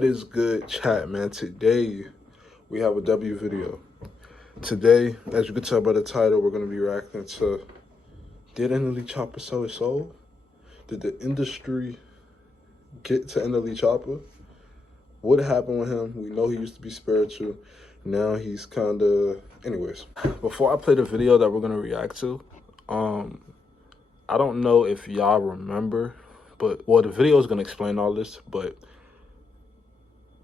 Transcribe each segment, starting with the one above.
What is good, chat, man? Today we have a W video. Today, as you can tell by the title, we're going to be reacting to, did Choppa sell his soul? Did the industry get to Choppa? What happened with him? We know he used to be spiritual. Now he's kind of... Anyways, before I play the video that we're going to react to, I don't know if y'all remember, but, well, the video is going to explain all this, but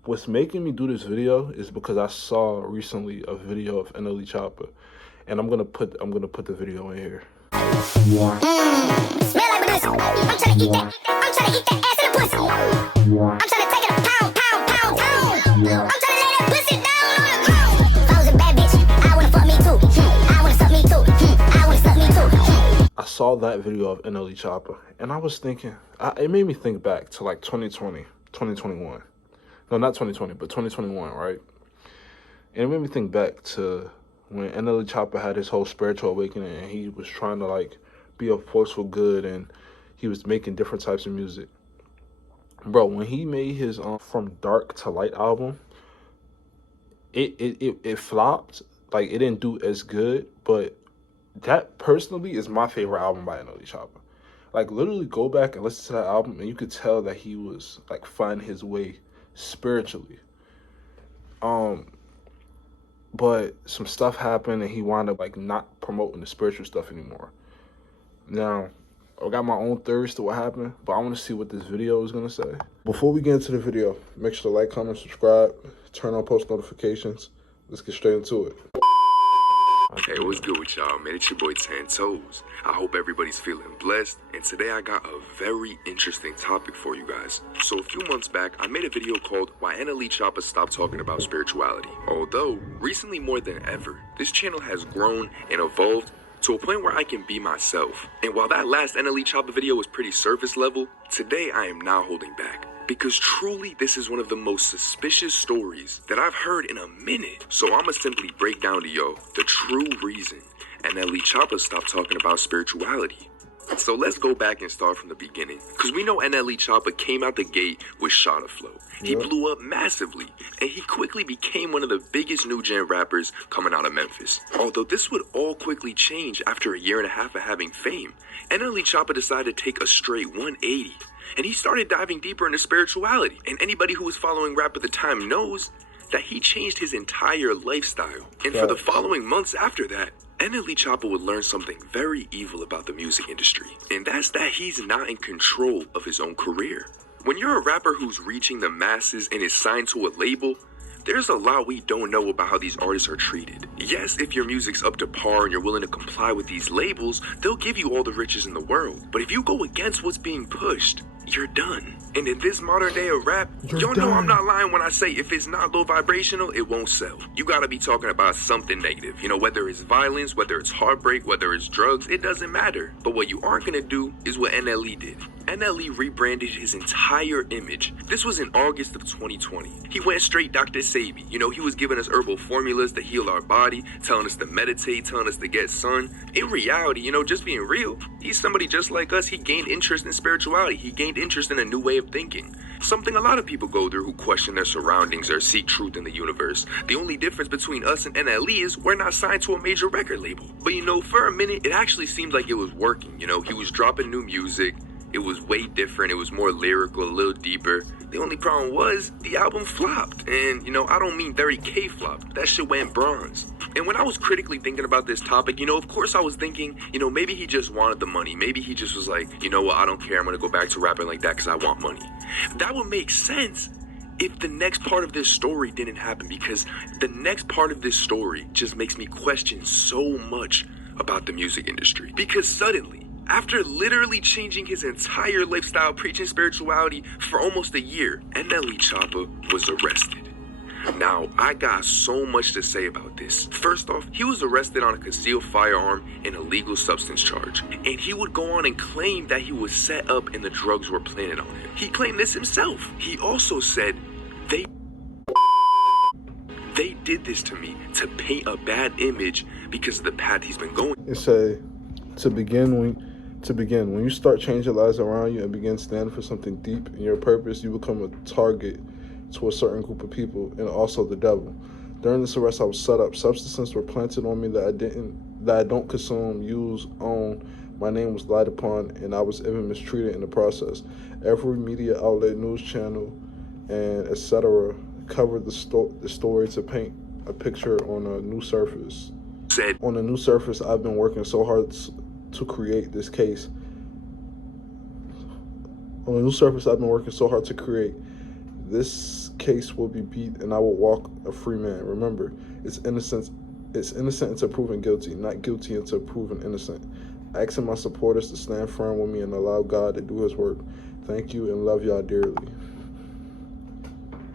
what's making me do this video is because I saw recently a video of Choppa, and I'm gonna put the video in here. Smell like Medusa. I'm trying to eat that. I'm trying to eat that ass in the pussy. I'm trying to take it a pound. I'm trying to lay that pussy down on the ground. If I was a bad bitch, I wanna fuck me too. I wanna suck me too. I wanna suck me too. I saw that video of Choppa, and I was thinking, it made me think back to like 2020, 2021. No, not 2020, but 2021, right? And it made me think back to when Choppa had his whole spiritual awakening, and he was trying to like be a force for good, and he was making different types of music. Bro, when he made his From Dark to Light album, it flopped. Like, it didn't do as good, but that personally is my favorite album by Choppa. Like, literally go back and listen to that album, and you could tell that he was like finding his way spiritually. But some stuff happened, and he wound up like not promoting the spiritual stuff anymore. Now, I got my own theories to what happened, but I want to see what this video is gonna say. Before we get into the video, make sure to like, comment, subscribe, turn on post notifications. Let's get straight into it. Hey, what's good with y'all, man? It's your boy 10 Toes. I hope everybody's feeling blessed, and today I got a very interesting topic for you guys. So a few months back, I made a video called Why Choppa Stopped Talking About Spirituality. Although, recently more than ever, this channel has grown and evolved to a point where I can be myself. And while that last Choppa video was pretty surface level, today I am now holding back. Because truly, this is one of the most suspicious stories that I've heard in a minute. So I'ma simply break down to y'all the true reason Choppa stopped talking about spirituality. So let's go back and start from the beginning. Because we know Choppa came out the gate with Shotta Flow. He blew up massively, and he quickly became one of the biggest new gen rappers coming out of Memphis. Although this would all quickly change after a year and a half of having fame. Choppa decided to take a straight 180. And he started diving deeper into spirituality. And anybody who was following rap at the time knows that he changed his entire lifestyle. And for the following months after that, Choppa would learn something very evil about the music industry. And that's that he's not in control of his own career. When you're a rapper who's reaching the masses and is signed to a label, there's a lot we don't know about how these artists are treated. Yes, if your music's up to par and you're willing to comply with these labels, they'll give you all the riches in the world. But if you go against what's being pushed, you're done. And in this modern day of rap, y'all know I'm not lying when I say if it's not low vibrational, it won't sell. You gotta be talking about something negative. You know, whether it's violence, whether it's heartbreak, whether it's drugs, it doesn't matter. But what you aren't gonna do is what NLE did. NLE rebranded his entire image. This was in August of 2020. He went straight Dr. Sebi. You know, he was giving us herbal formulas to heal our body, telling us to meditate, telling us to get sun. In reality, you know, just being real, he's somebody just like us. He gained interest in spirituality. He gained interest in a new way of thinking. Something a lot of people go through who question their surroundings or seek truth in the universe. The only difference between us and NLE is we're not signed to a major record label. But you know, for a minute, it actually seemed like it was working. You know, he was dropping new music. It was way different. It was more lyrical, a little deeper. The only problem was the album flopped. And, you know, I don't mean 30K flopped. That shit went bronze. And when I was critically thinking about this topic, you know, of course I was thinking, you know, maybe he just wanted the money. Maybe he just was like, you know what, I don't care. I'm going to go back to rapping like that because I want money. That would make sense if the next part of this story didn't happen, because the next part of this story just makes me question so much about the music industry. Because suddenly, after literally changing his entire lifestyle, preaching spirituality for almost a year, Choppa was arrested. Now, I got so much to say about this. First off, he was arrested on a concealed firearm and illegal substance charge. And he would go on and claim that he was set up and the drugs were planted on him. He claimed this himself. He also said, they did this to me to paint a bad image because of the path he's been going. It say, to begin, when you start changing lives around you and begin standing for something deep in your purpose, you become a target to a certain group of people and also the devil. During this arrest, I was set up. Substances were planted on me that I don't consume, use, own. My name was lied upon, and I was even mistreated in the process. Every media outlet, news channel, and etc. covered the story to paint a picture on a new surface. On a new surface, I've been working so hard to create this case. On a new surface, I've been working so hard to create. This case will be beat, and I will walk a free man. Remember, it's innocent. It's innocent until proven guilty, not guilty until proven innocent. Asking my supporters to stand firm with me and allow God to do His work. Thank you and love y'all dearly.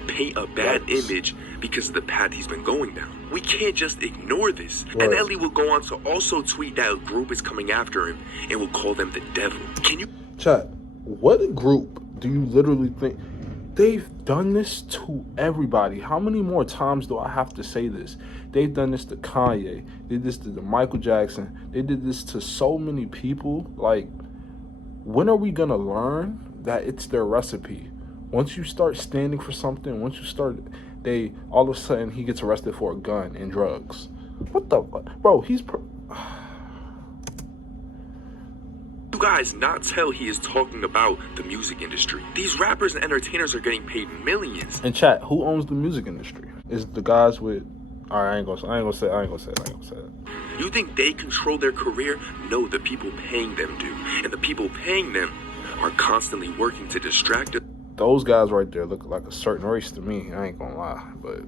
Paint a bad image because of the path he's been going down. We can't just ignore this. Right. And Ellie will go on to also tweet that a group is coming after him and will call them the devil. Can you? Chat, what group do you literally think? They've done this to everybody. How many more times do I have to say this? They've done this to Kanye. They did this to Michael Jackson. They did this to so many people. Like, when are we gonna learn that it's their recipe? Once you start standing for something, once you start, all of a sudden he gets arrested for a gun and drugs. What the, bro? You guys not tell he is talking about the music industry? These rappers and entertainers are getting paid millions. And chat, who owns the music industry? Is the guys with? All right, I ain't gonna say it. You think they control their career? No, the people paying them do, and the people paying them are constantly working to distract us. Those guys right there look like a certain race to me. I ain't gonna lie, but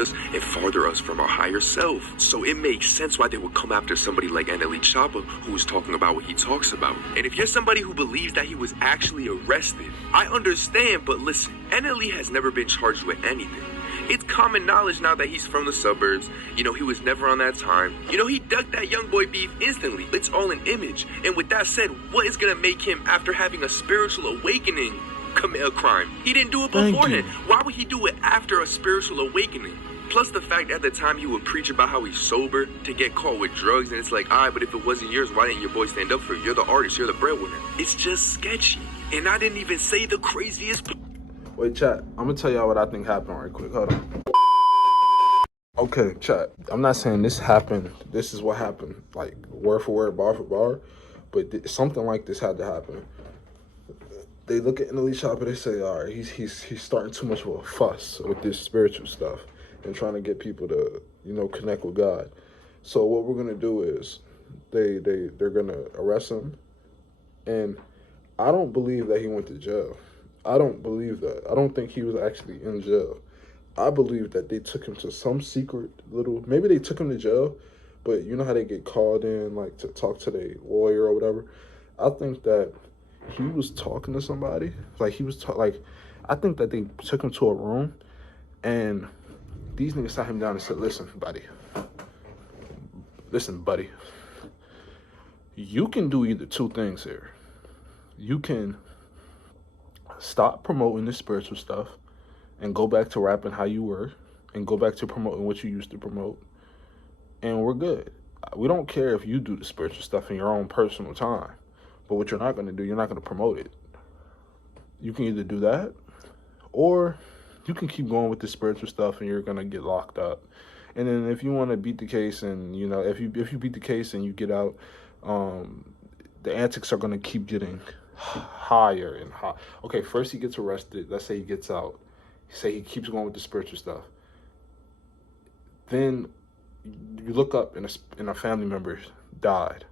and farther us from our higher self. So it makes sense why they would come after somebody like Choppa, who is talking about what he talks about. And if you're somebody who believes that he was actually arrested, I understand, but listen, NLE has never been charged with anything. It's common knowledge now that he's from the suburbs. You know, he was never on that time. You know, he ducked that young boy beef instantly. It's all an image. And with that said, what is gonna make him, after having a spiritual awakening, commit a crime? He didn't do it beforehand. Why would he do it after a spiritual awakening? Plus the fact at the time he would preach about how he's sober to get caught with drugs, and it's like, but if it wasn't yours, why didn't your boy stand up for you? You're the artist, you're the breadwinner. It's just sketchy. And I didn't even say the craziest. Wait, chat, I'm gonna tell y'all what I think happened right quick. Hold on. Okay, chat, I'm not saying this happened. This is what happened, like word for word, bar for bar, but something like this had to happen. They look at NLE Choppa, they say, all right, he's starting too much of a fuss with this spiritual stuff and trying to get people to, connect with God. So what we're gonna do is they're gonna arrest him, and I don't believe that he went to jail. I don't believe that. I don't think he was actually in jail. I believe that they took him to some secret maybe they took him to jail, but you know how they get called in, like, to talk to their lawyer or whatever? I think that he was talking to somebody. Like, I think that they took him to a room, and these niggas sat him down and said, listen, buddy, you can do either two things here. You can stop promoting this spiritual stuff and go back to rapping how you were and go back to promoting what you used to promote, and we're good. We don't care if you do the spiritual stuff in your own personal time, but what you're not going to do, you're not going to promote it. You can either do that, or you can keep going with the spiritual stuff and you're going to get locked up. And then if you want to beat the case, and if you beat the case and you get out, the antics are going to keep getting higher and higher. Okay, first he gets arrested. Let's say he gets out. Say he keeps going with the spiritual stuff. Then you look up and a family member died.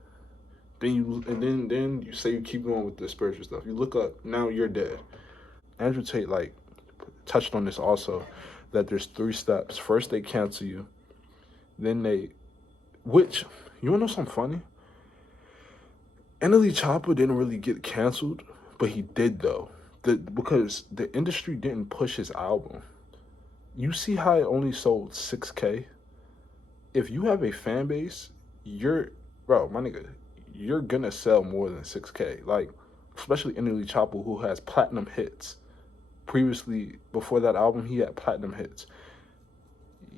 Then you say you keep going with the spiritual stuff. You look up, now you're dead. Andrew Tate touched on this also, that there's 3 steps. First they cancel you, then which, you wanna know something funny? NLE Choppa didn't really get canceled, but he did though. Because the industry didn't push his album. You see how it only sold 6K? If you have a fan base, my nigga, you're gonna sell more than 6K. Like, especially NLE Choppa, who has platinum hits. Previously, before that album, he had platinum hits.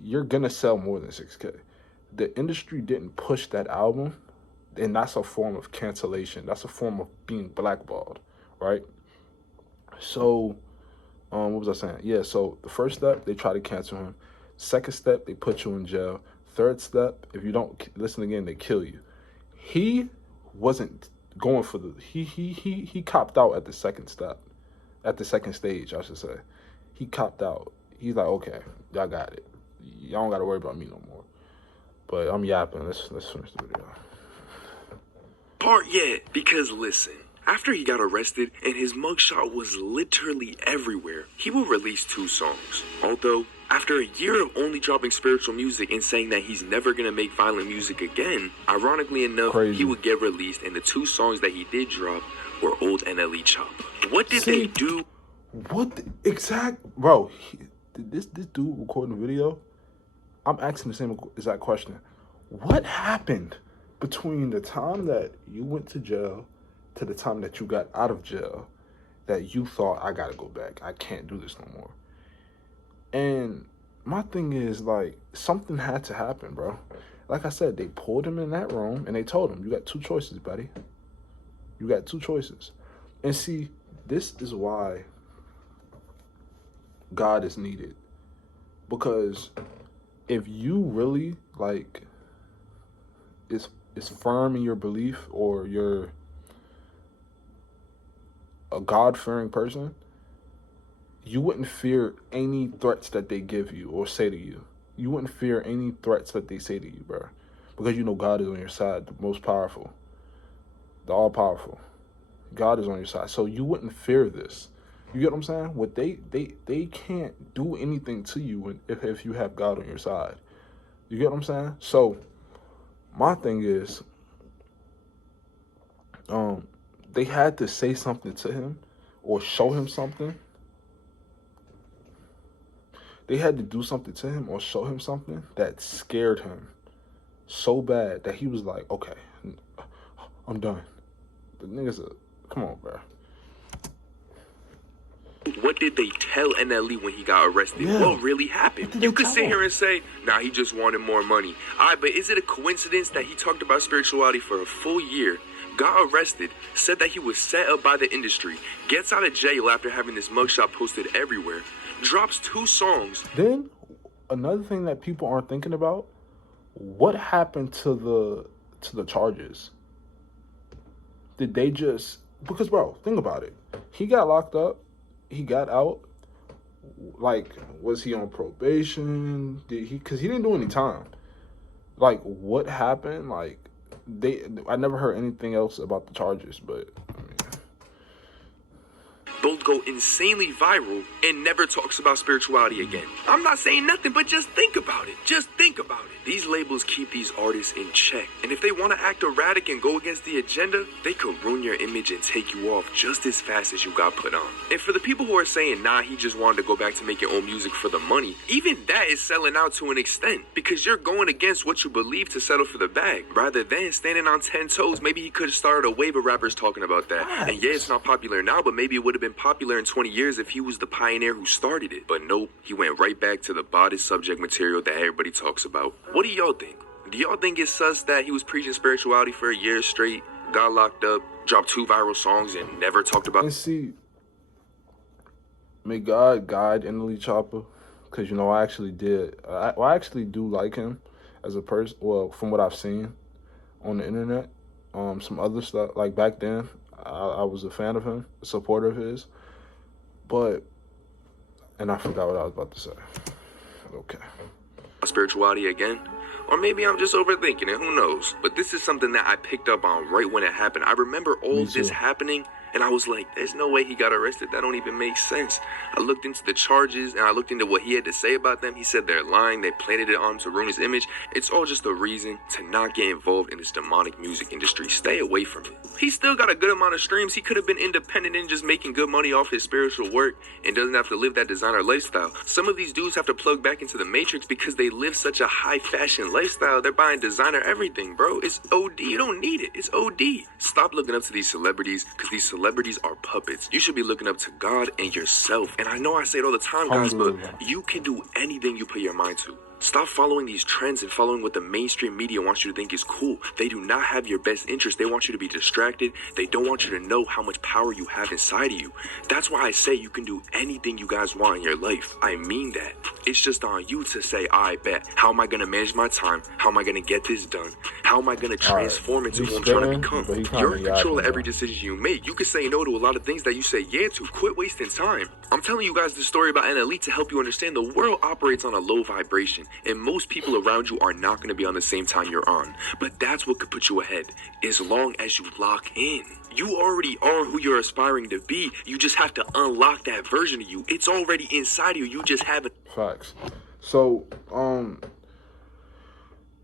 You're gonna sell more than 6K. The industry didn't push that album, and that's a form of cancellation. That's a form of being blackballed, right? So What was I saying? Yeah, so the first step, they try to cancel him. Second step, they put you in jail. Third step, if you don't listen again, they kill you. He wasn't going for the he copped out at the second step. At the second stage, I should say. He copped out. He's like, okay, y'all got it. Y'all don't gotta worry about me no more. But I'm yapping. Let's finish the video. Part yet, because listen, after he got arrested and his mugshot was literally everywhere, he will release 2 songs. Although, after a year of only dropping spiritual music and saying that he's never gonna make violent music again, ironically enough, he would get released, and the 2 songs that he did drop were old NLE Choppa. What did they do? What the exact, bro? Did this dude recording the video? I'm asking the same exact question. What happened between the time that you went to jail to the time that you got out of jail that you thought, I gotta go back, I can't do this no more? And my thing is, like, something had to happen, bro. Like I said, they pulled him in that room and they told him, you got 2 choices, buddy. You got 2 choices. And see, this is why God is needed. Because if you really, like, is firm in your belief, or you're a God-fearing person, you wouldn't fear any threats that they give you or say to you. You wouldn't fear any threats that they say to you, bro. Because you know God is on your side, the most powerful, the all-powerful. God is on your side. So you wouldn't fear this. You get what I'm saying? What they can't do anything to you if you have God on your side. You get what I'm saying? So my thing is, they had to say something to him or show him something. They had to do something to him or show him something that scared him so bad that he was like, okay, I'm done. The niggas come on, bro. What did they tell NLE when he got arrested? Yeah. What really happened? You could sit here and say, nah, he just wanted more money. But is it a coincidence that he talked about spirituality for a full year, got arrested, said that he was set up by the industry, gets out of jail after having this mugshot posted everywhere, drops 2 songs? Then, another thing that people aren't thinking about, what happened to the charges? Did they just, because bro, think about it. He got locked up. He got out. Like, was he on probation? Because he didn't do any time. Like, what happened? Like, I never heard anything else about the charges, but I mean, both go insanely viral and never talks about spirituality again. I'm not saying nothing, but just think about it. Just think about it. These labels keep these artists in check. And if they want to act erratic and go against the agenda, they could ruin your image and take you off just as fast as you got put on. And for the people who are saying, nah, he just wanted to go back to making own music for the money, even that is selling out to an extent, because you're going against what you believe to settle for the bag. Rather than standing on 10 toes, maybe he could have started a wave of rappers talking about that. And yeah, it's not popular now, but maybe it would have been popular in 20 years if he was the pioneer who started it. But nope, he went right back to the bodice subject material that everybody talks about. What do y'all think? Do y'all think it's sus that he was preaching spirituality for a year straight, got locked up, dropped 2 viral songs, and never talked about? And see, may God guide NLE Choppa, because, you know, I actually do like him as a person. Well, from what I've seen on the internet, some other stuff, like back then, I was a fan of him, a supporter of his. But, and I forgot what I was about to say. Okay. Spirituality again? Or maybe I'm just overthinking it, who knows? But this is something that I picked up on right when it happened. I remember all this happening, and I was like, there's no way he got arrested. That don't even make sense. I looked into the charges, and I looked into what he had to say about them. He said they're lying. They planted it on him to ruin his image. It's all just a reason to not get involved in this demonic music industry. Stay away from it. He still got a good amount of streams. He could have been independent and just making good money off his spiritual work and doesn't have to live that designer lifestyle. Some of these dudes have to plug back into the matrix because they live such a high fashion lifestyle. They're buying designer everything, bro. It's OD. You don't need it. It's OD. Stop looking up to these celebrities, because these celebrities are puppets. You should be looking up to God and yourself. And I know I say it all the time, guys, but you can do anything you put your mind to. Stop following these trends and following what the mainstream media wants you to think is cool. They do not have your best interest. They want you to be distracted. They don't want you to know how much power you have inside of you. That's why I say you can do anything you guys want in your life. I mean that. It's just on you to say, I bet. How am I going to manage my time? How am I going to get this done? How am I going to transform into who I'm trying to become? You're in control of every decision you make. You can say no to a lot of things that you say yeah to. Quit wasting time. I'm telling you guys this story about an elite to help you understand the world operates on a low vibration. And most people around you are not going to be on the same time you're on. But that's what could put you ahead, as long as you lock in. You already are who you're aspiring to be. You just have to unlock that version of you. It's already inside of you. You just haven't. Facts. So,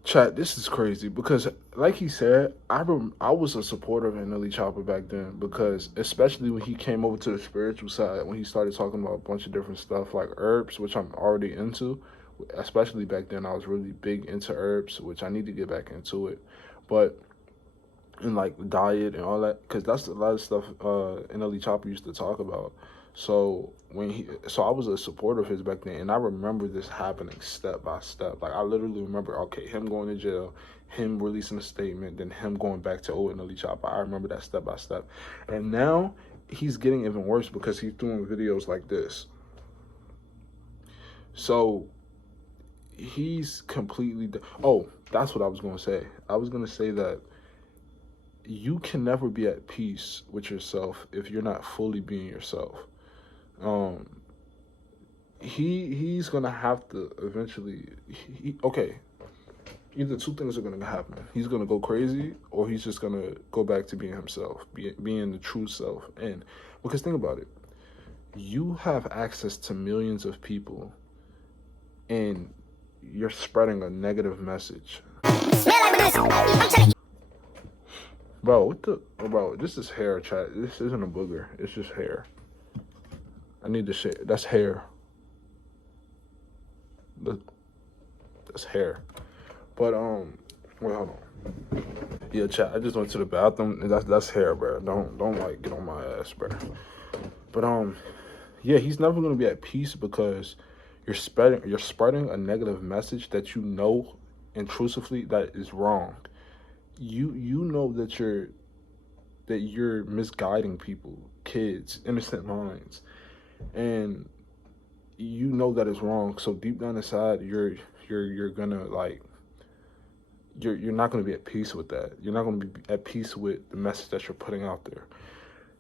chat, this is crazy because, like he said, I was a supporter of Nelly Choppa back then because, especially when he came over to the spiritual side, when he started talking about a bunch of different stuff like herbs, which I'm already into. Especially back then, I was really big into herbs, which I need to get back into it. But in like diet and all that, because that's a lot of stuff Nelly Choppa used to talk about. So I was a supporter of his back then, and I remember this happening step by step. Like I literally remember, okay, him going to jail, him releasing a statement, then him going back to old Nelly Choppa. I remember that step by step, and now he's getting even worse because he's doing videos like this. So he's completely. Oh, that's what I was going to say. I was going to say that you can never be at peace with yourself if you're not fully being yourself. He's gonna have to eventually. Okay, either two things are gonna happen. He's gonna go crazy, or he's just gonna go back to being himself, being the true self. And because think about it, you have access to millions of people, and you're spreading a negative message. Bro, bro, this is hair, chat. This isn't a booger. It's just hair. I need to shave. That's hair. That's hair. But, wait, hold on. Yeah, chat, I just went to the bathroom, and that's hair, bro. Don't, like, get on my ass, bro. But, yeah, he's never going to be at peace because you're spreading a negative message that you know intrusively that is wrong. You know that you're misguiding people, kids, innocent minds, and you know that is wrong. So deep down inside, you're gonna like you're not gonna be at peace with that. You're not gonna be at peace with the message that you're putting out there.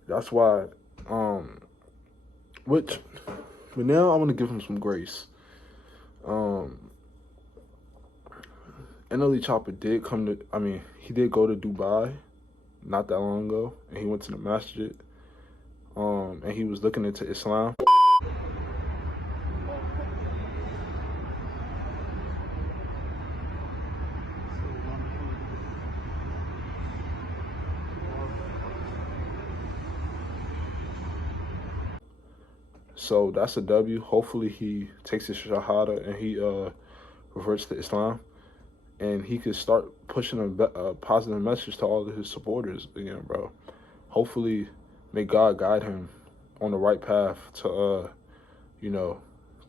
That's why, but now I'm gonna give him some grace. Nelly Choppa did he did go to Dubai not that long ago, and he went to the masjid, and he was looking into Islam. So that's a W. Hopefully he takes his shahada and he reverts to Islam, and he could start pushing a positive message to all of his supporters again, bro. Hopefully, may God guide him on the right path to, to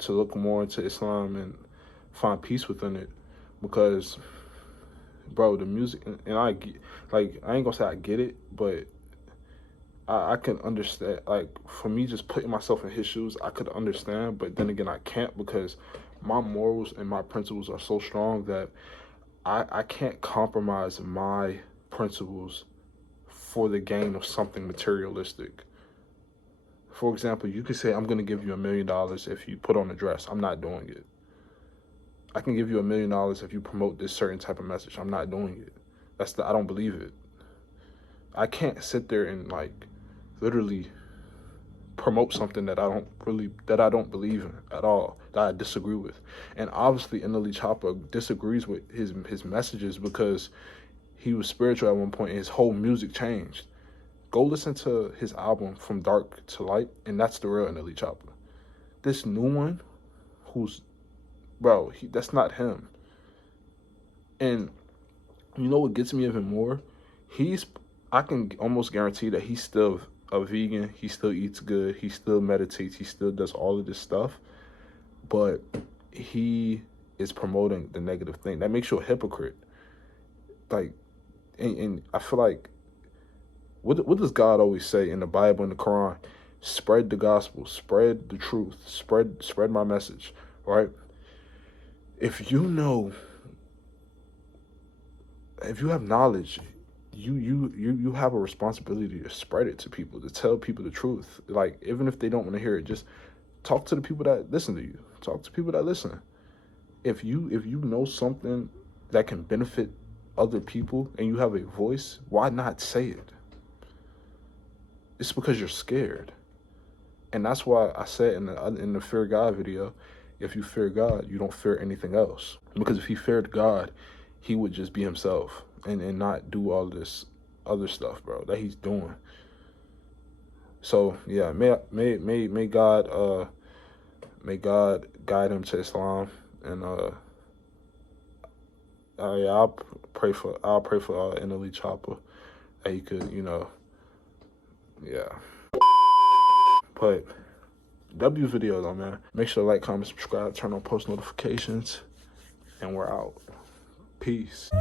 look more into Islam and find peace within it. Because, bro, the music, and I ain't gonna say I get it, but I can understand. Like, for me, just putting myself in his shoes, I could understand, but then again, I can't because my morals and my principles are so strong that I can't compromise my principles for the gain of something materialistic. For example, you could say, I'm going to give you $1 million if you put on a dress. I'm not doing it. I can give you $1 million if you promote this certain type of message. I'm not doing it. I don't believe it. I can't sit there and like literally promote something that I don't believe in at all, that I disagree with. And obviously Nelly Choppa disagrees with his messages because he was spiritual at one point and his whole music changed. Go listen to his album From Dark to Light, and that's the real Nelly Choppa. This new one, that's not him. And you know what gets me even more? I can almost guarantee that he's still a vegan, he still eats good, he still meditates, he still does all of this stuff, but he is promoting the negative thing. That makes you a hypocrite. Like, and I feel like, what does God always say in the Bible and the Quran? Spread the gospel, spread the truth, spread my message, right? If you know, if you have knowledge, you have a responsibility to spread it to people, to tell people the truth. Like, even if they don't want to hear it, just talk to the people that listen to you. Talk to people that listen. If you know something that can benefit other people and you have a voice, why not say it? It's because you're scared. And that's why I said in the Fear God video, if you fear God, you don't fear anything else. Because if he feared God, he would just be himself and not do all this other stuff, bro, that he's doing. So yeah, may God guide him to Islam, and yeah, I'll pray for Inali Choppa, that he could, yeah. But W video though, man. Make sure to like, comment, subscribe, turn on post notifications, and we're out. Peace.